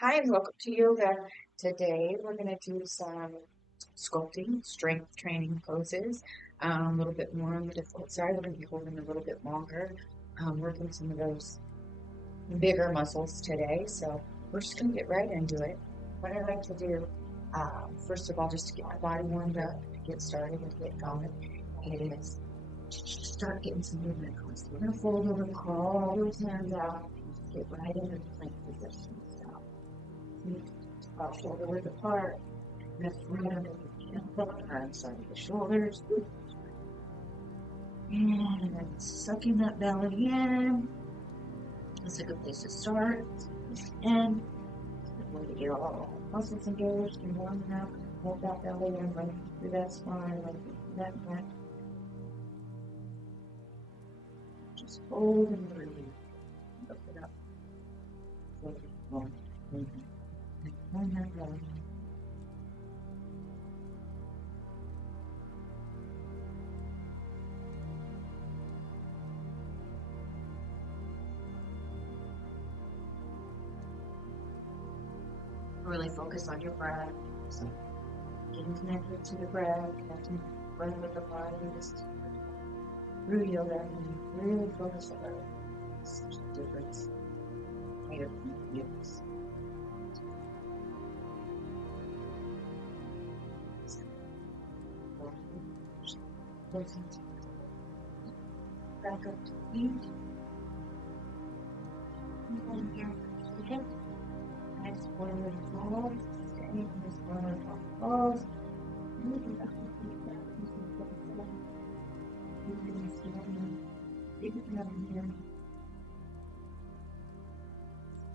Hi, and welcome to yoga. Today we're going to do some sculpting, strength training poses. A little bit more on the difficult side. We're going to be holding a little bit longer, working some of those bigger muscles today. So we're just going to get right into it. What I like to do, first of all, just to get my body warmed up, to get started and get going, is start getting some movement going. So we're going to fold over, crawl all those hands out, and just get right into the plank position. So shoulder width apart, lift right under the ankle, arm side of the shoulders, and then sucking that belly in. That's a good place to start. And when you get all muscles engaged and warming up, hold that belly in, right through that spine, right through that neck. Just hold and breathe. Lift it up. Really focus on your breath. So getting connected to the breath, connecting the breath with the body, just through yoga, and really focus on it. Such a difference. Yes. Back up to feet. And here, again. Nice forward fold. Staying in this forward fold. Moving back to feet back. Moving this down. Big down here.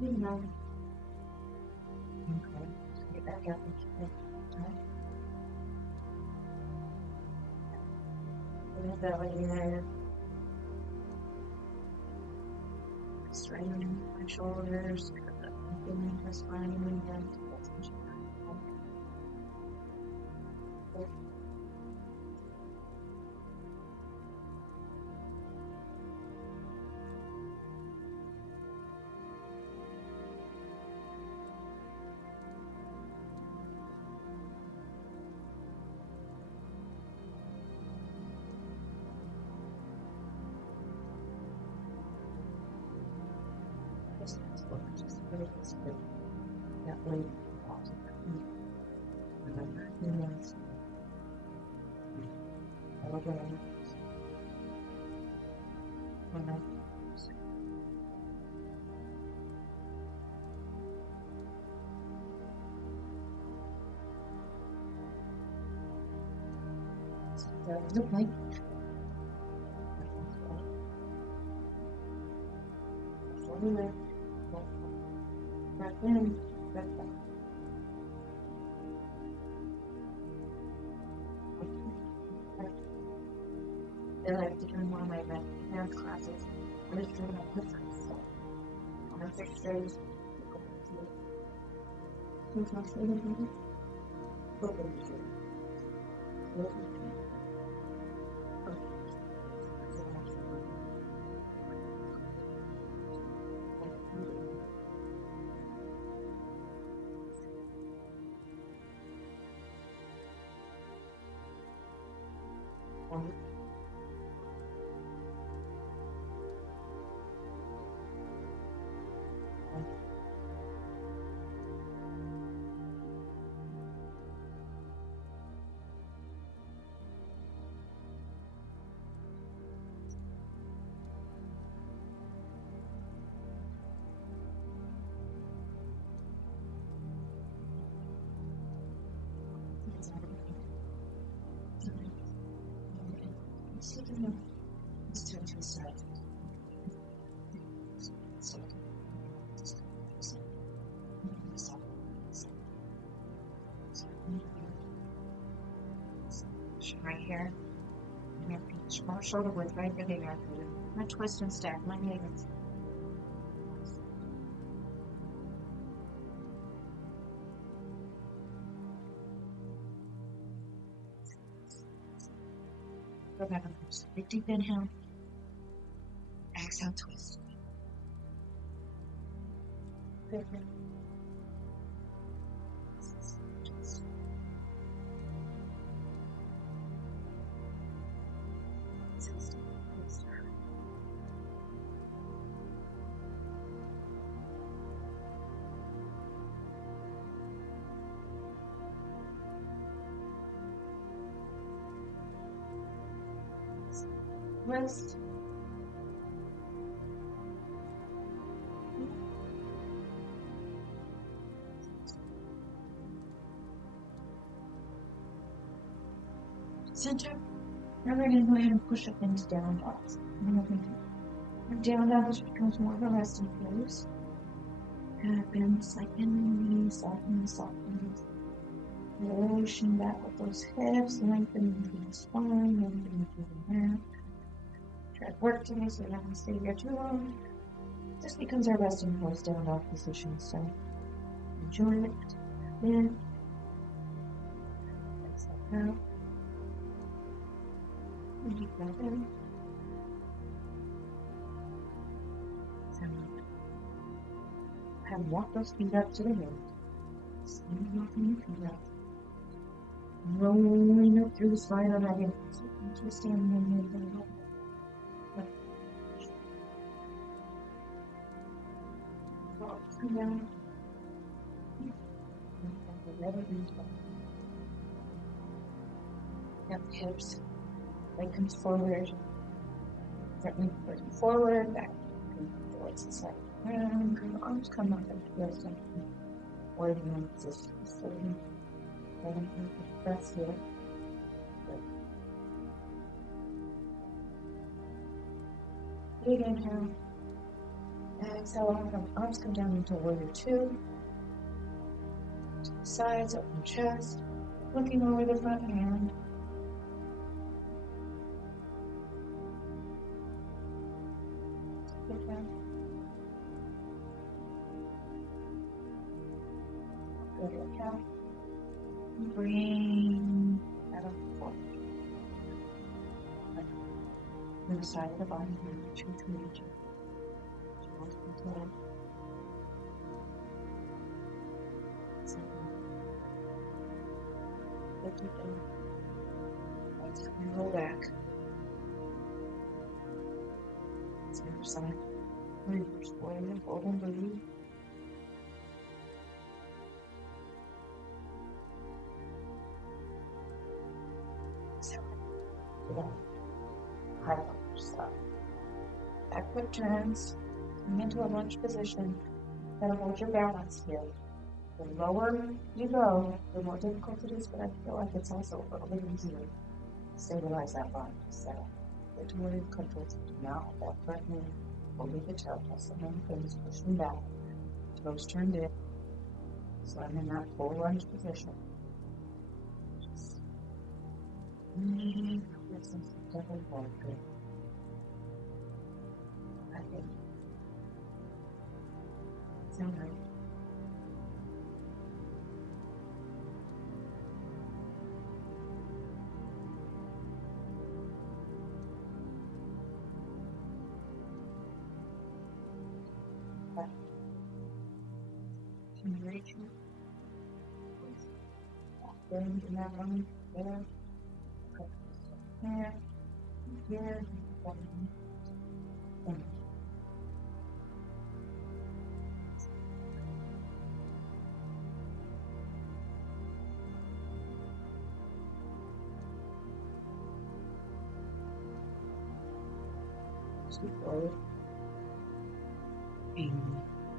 Good enough. Okay. Get back up and keep it. Put the belly there. Straightening my shoulders. Feeling my spine and down to the tension. Just really good. That way, remember, yes. Elbow. The point. Shoulder lift. Breath in, breath out. I like to doing one of my advanced classes. I'm just doing a different stuff. On my sixth grade, let's turn to the side. Right here. More shoulder width right there. I twist and stack my knees. Go back and push. Big deep inhale. Exhale, twist. Good. Rest. Center. Now we're going to go ahead and push up into down dogs. Down dogs becomes more of a resting pose. Bend slightly, soften. Motion back with those hips, lengthening through the spine, lengthening through the neck. Try to work today so you're not going to stay here too long. This becomes our resting pose, down dog position. So enjoy it. In. Exhale out. And deep breath in. And walk those feet up to the hill. Slowly walking the feet up. Rolling up through the spine on that hip. So you're standing in here. Come down. Now the hips. Leg comes forward. Front leg working forward. Back towards the side. And the arms come up and twist and ordinary position. So letting the breath here. Good. Big inhale. Exhale, arms come down into warrior two. To the sides, open chest. Looking over the front hand. Good down. Good inhale. Bring that up forward. To the side of the body here, true to nature. Roll back. It's the other side. Reverse forward, fold and breathe. So, high level stuff. Back foot turns. Come into a lunge position. Gotta hold your balance here. The lower you go, the more difficult it is, but I feel like it's also a little bit easier to stabilize that body. So, get to where you're comfortable. Do not hold that front knee. Over the toe. Press the hand fingers, push them back. Toes turned in. So I'm in that full lunge position. Just listen to double forward. Good. I think. Sound right. Reaching. Bend in that one. There. Here. Here. And scoot forward. And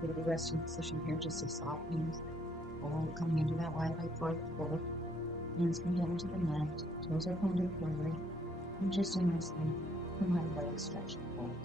go to the resting position here, just a soft knees. All coming into that wide leg forward. Hands come down to the mat. Toes are pointed forward. And just a nice wide leg stretch and fold.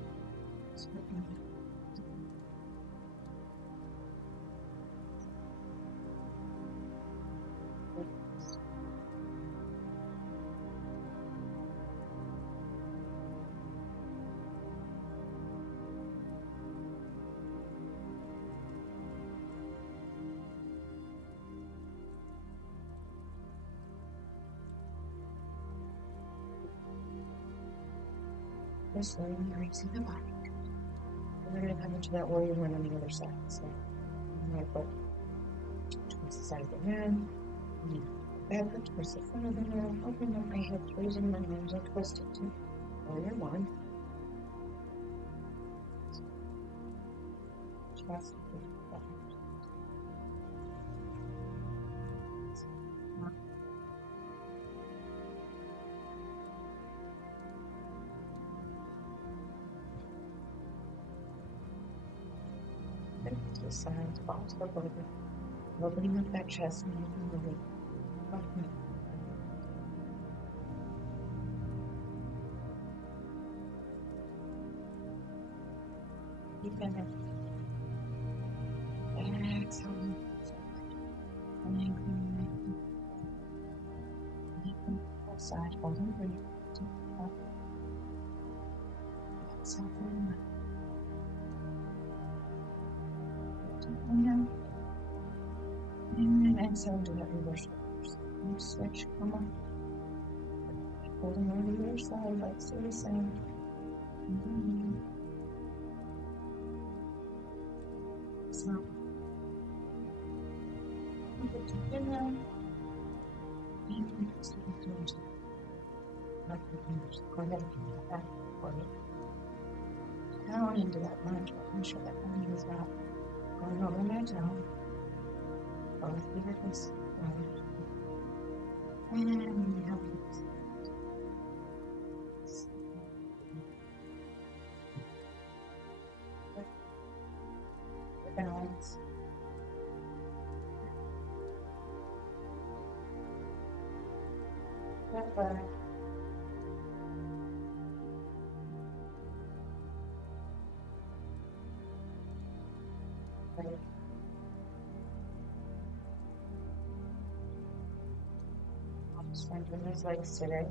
Just slowly releasing the body. And we're going to come into that warrior one on the other side. So, my foot towards the side of the head. Back foot towards the front of the head. Open up my hips, raising my arms and twisting to Warrior one. Chest. To the sides, box for both. Opening up that chest and moving the weight. Keep in it. And exhale. And lengthen both sides, holding breathe. Deep up. Exhale for a minute. Deep down. And then exhale to that reverse shoulders. And switch, come on. Holding on to your side, like stay the same. So, put deep in there. And just look towards that. Like the fingers. Go ahead and get back for you. Down into that lunge, making sure that belly is not going over my toe. Both fingers forward. And inhale. Balance. Step back. Right. I'll strengthen those legs today.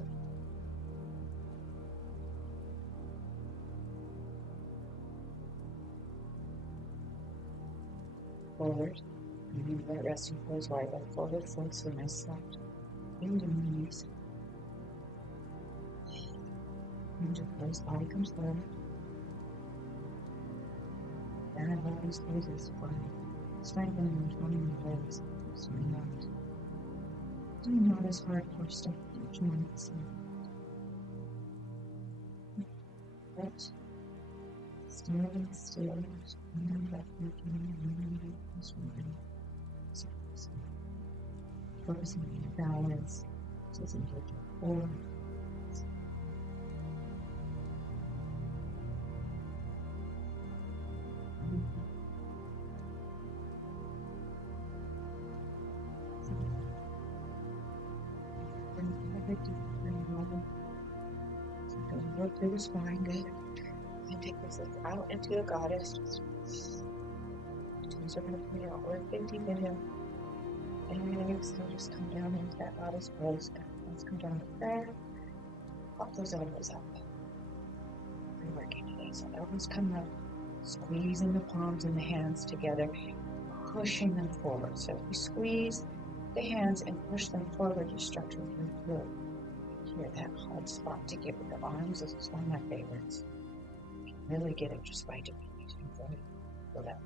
Forward. And that resting pose wide leg forward, folds the nice left. Into the knees. Into pose, body comes forward. And always poses for strengthening and toning the legs. So not do not as hardcore stuff to joints. But standing still, and back looking, focusing on your balance, doesn't get your core. Go through the spine, good. And take this out into a goddess. Toes are going to point outward, big deep inhale. And exhale, just come down into that goddess pose. Let's come down to prayer. Pop those elbows up. We're working today, so elbows come up. Squeezing the palms and the hands together, pushing them forward. So if you squeeze the hands and push them forward, you start to really hear that hard spot to get with the arms. This is one of my favorites. You can really get it just by doing it. Feel that.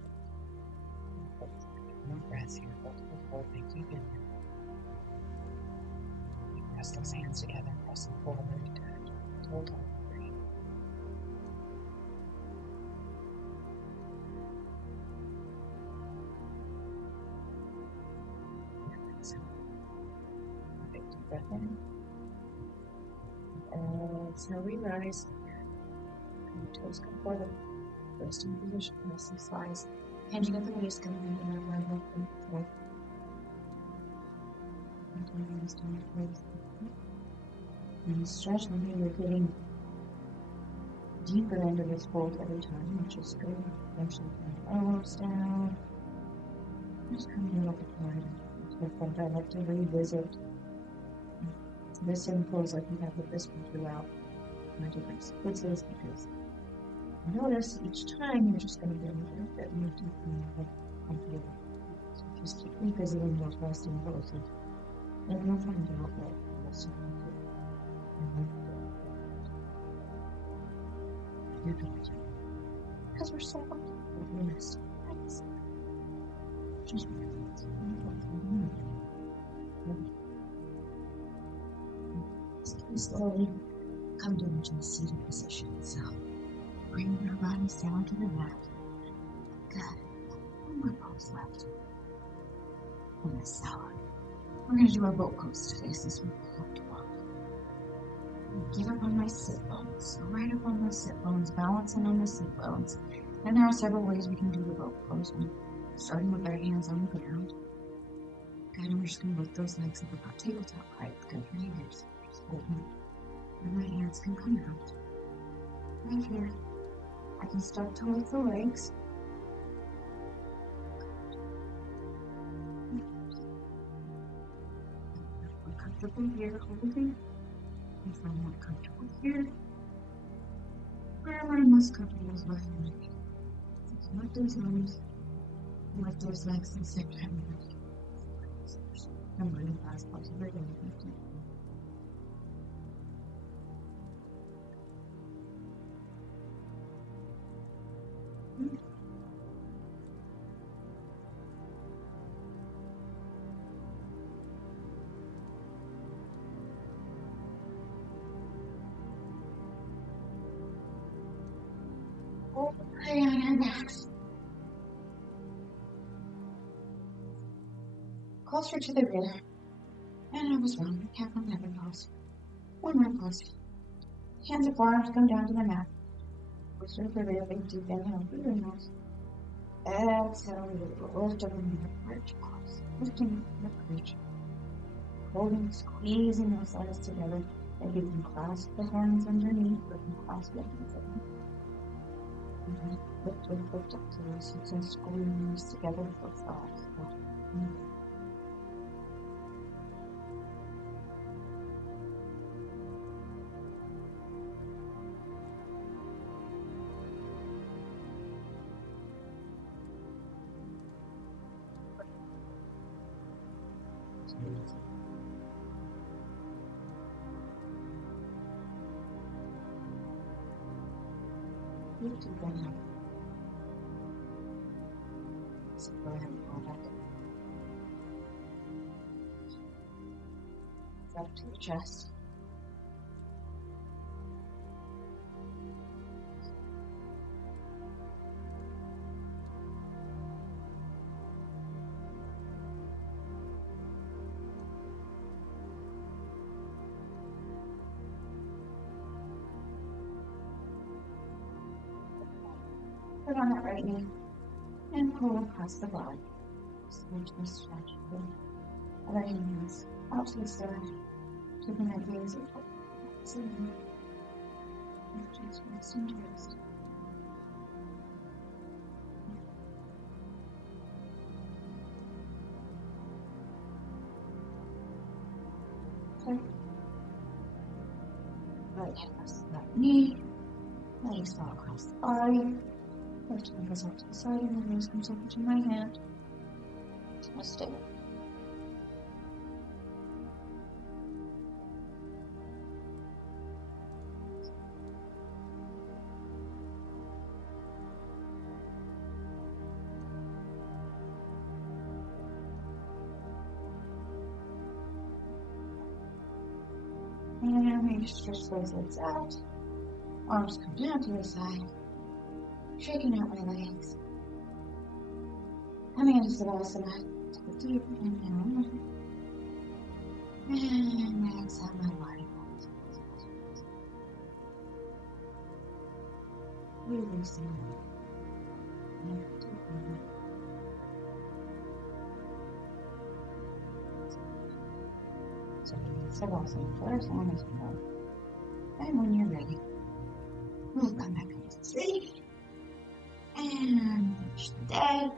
No breaths here. Hold big deep in there. Press those hands together. Press them forward. Hold on. Breathe. Big deep breath in. Exhale, we rise. Toes come forward. Resting position, resting size. Hinging at the waist, coming into that leg open forward. And stretch, and here you're getting deeper into this fold every time, which is good. Eventually, bring your elbows down. Just coming up apart. I like to revisit this impulse like we have with this one throughout my different sequences, because notice each time you're just going to get a little bit more deeply into it. So just keep revisiting those resting poses, and you'll find out that that's because we're so comfortable with this. Just slowly come down to a seated position. So bring our bodies down to the mat. Good. One more pose left. On this side. We're going to do our boat pose today since we're comfortable. Get up on my sit bones. So right up on those sit bones, balancing on the sit bones. And there are several ways we can do the boat pose. Starting with our hands on the ground. Good, and we're just going to lift those legs up about tabletop height. Good, right here. Just hold them. And my hands can come out. Right here. I can start to lift the legs. We're comfortable here, holding. If I'm more comfortable here, wherever I'm most comfortable is with my feet. Lift those arms, lift those legs at the same time. I'm really fast, possibly. Lay on our backs. Closer to the rear. And I was wrong. I can't remember pose. One more pose. Hands up, arms come down to the mat. Closer to the rear, big deep inhale through your nose. Exhale, lift up and bridge pose. Lifting the bridge. Holding, squeezing those legs together. And you can clasp the hands underneath, or you can clasp the hands underneath. Lift up to those hips and squeeze together with those thighs. Lift and bring up. So go ahead and hold up. Up to the chest. Put on that right knee and pull across the body. Stretch and stretch. Other hands out to the side. Keeping that gaze up. Sitting. Just rest and twist. Okay. Right hand across the left knee. Legs fall across the body. Lift my hands out to the side and the nose comes over to my hand. Twist it. And maybe stretch those legs out. Arms come down to the side. Shaking out my legs. Coming into Savasana. Take a deep inhale. And exhale my body. Releasing. So Savasana first, on as well. And when you're ready, we'll come back into seat. And finish the day.